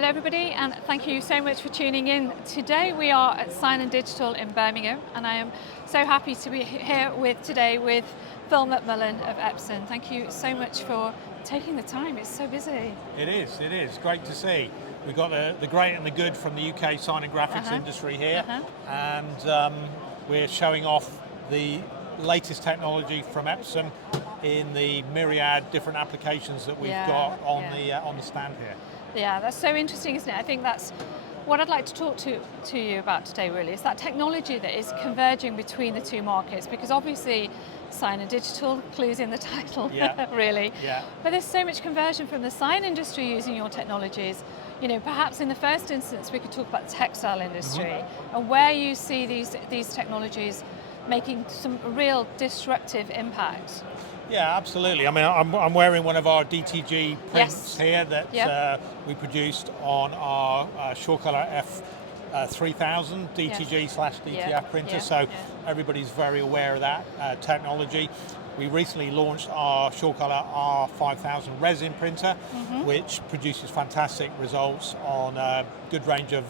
Hello everybody, and thank you so much for tuning in. Today we are at Sign & Digital in Birmingham, and I am so happy to be here today with Phil McMullin of Epson. Thank you so much for taking the time. It's so busy. It is. Great to see. We've got the great and the good from the UK sign and graphics industry here, and we're showing off the latest technology from Epson in the myriad different applications that we've got on the stand here. Yeah, that's so interesting, isn't it? I think that's what I'd like to talk to you about today, really, is that technology that is converging between the two markets, because obviously sign and digital, clues in the title, really. Yeah. But there's so much conversion from the sign industry using your technologies. You know, perhaps in the first instance we could talk about the textile industry and where you see these technologies making some real disruptive impact. Yeah, absolutely. I mean, I'm wearing one of our DTG prints here that we produced on our SureColor F3000 DTG/DTF printer, so everybody's very aware of that technology. We recently launched our SureColor R5000 resin printer, which produces fantastic results on a good range of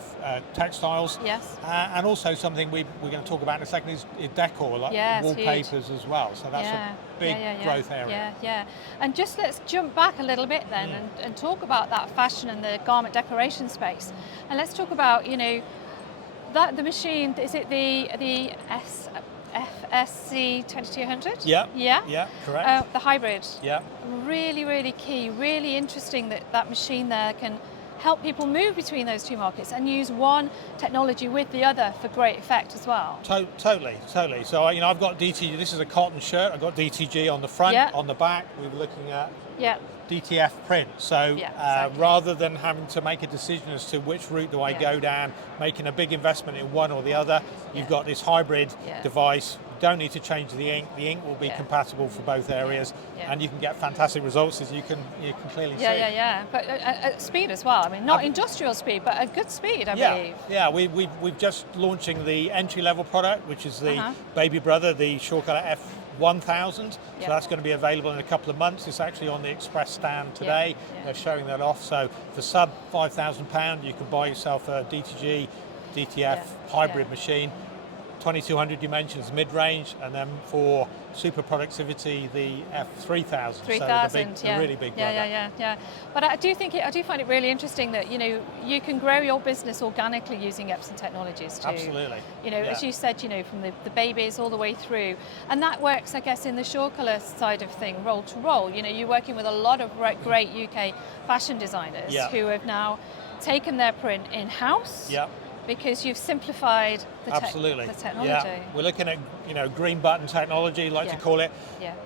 textiles. Yes. And also something we're going to talk about in a second is decor, like wallpapers as well. So that's a big growth area. Yeah. And just let's jump back a little bit then and talk about that fashion and the garment decoration space. And let's talk about, you know, the machine, is it the FSC 2200? Yeah, correct. The hybrid. Yeah. Really key, really interesting that machine there can help people move between those two markets and use one technology with the other for great effect as well. Totally. So, you know, I've got DTG, this is a cotton shirt, I've got DTG on the front, on the back, we were looking at DTF print. So rather than having to make a decision as to which route do I go down, making a big investment in one or the other, you've got this hybrid device. You don't need to change the ink will be compatible for both areas, and you can get fantastic results, as you can clearly see. But at speed as well. I mean, not industrial speed, but at good speed, I believe. Yeah, we've just launching the entry-level product, which is the baby brother, the SureColor F1000. So that's going to be available in a couple of months. It's actually on the Express stand today. They're showing that off. So for sub £5,000, you can buy yourself a DTG, DTF hybrid machine. 2200 you mentioned is mid-range, and then for super productivity, the F3000. So the really big brother. But I do find it really interesting that, you know, you can grow your business organically using Epson technologies too. Absolutely. You know, as you said, you know, from the babies all the way through, and that works, I guess, in the SureColor side of thing, roll to roll. You know, you're working with a lot of great UK fashion designers who have now taken their print in-house. Because you've simplified the technology. Yeah, we're looking at, you know, green button technology, like to call it.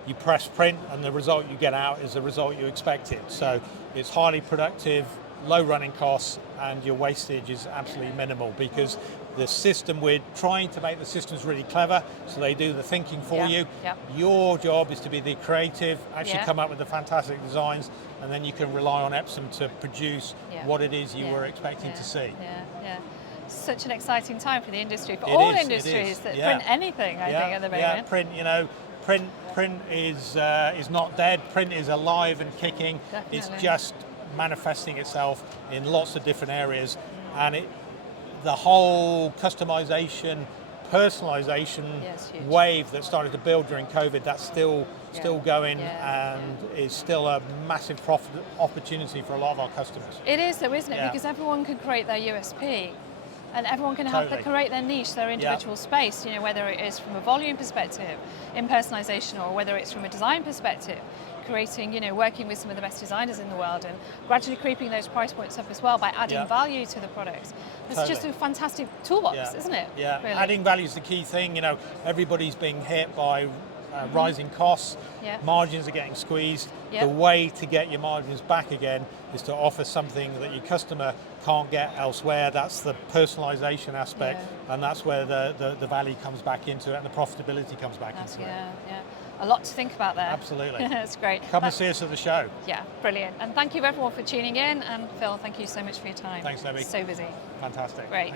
You press print, and the result you get out is the result you expected. So it's highly productive, low running costs, and your wastage is absolutely minimal, because the system, we're trying to make the systems really clever, so they do the thinking for you. Your job is to be the creative, actually come up with the fantastic designs, and then you can rely on Epson to produce what it is you were expecting to see. Such an exciting time for the industry, for all industries that print anything, I think, at the moment. Print, you know, print is not dead. Print is alive and kicking. Definitely. It's just manifesting itself in lots of different areas, and the whole customization, personalization wave that started to build during COVID, that's still going, and is still a massive profit opportunity for a lot of our customers. It is, though, isn't it? Because everyone can create their USP. And everyone can help create their niche, their individual space, you know, whether it is from a volume perspective, in personalization, or whether it's from a design perspective, creating, you know, working with some of the best designers in the world and gradually creeping those price points up as well by adding value to the products. It's just a fantastic toolbox, isn't it? Yeah, really? Adding value is the key thing. You know, everybody's being hit by rising costs, margins are getting squeezed. The way to get your margins back again is to offer something that your customer can't get elsewhere. That's the personalization aspect, and that's where the value comes back into it, and the profitability comes back into it. A lot to think about there. Absolutely. That's great. Come and see us at the show. Yeah, brilliant. And thank you everyone for tuning in, and Phil, thank you so much for your time. Thanks, Debbie. So busy. Fantastic. Great.